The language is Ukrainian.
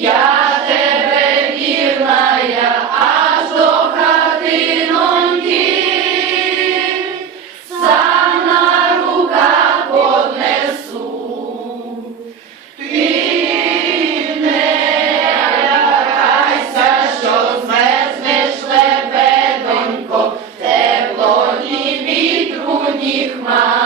Я тебе вірна, я аж до хатинки, сам на руках поднесу. Ти не якайся, що не звездиш лебедонько, тепло ні нікуніхма.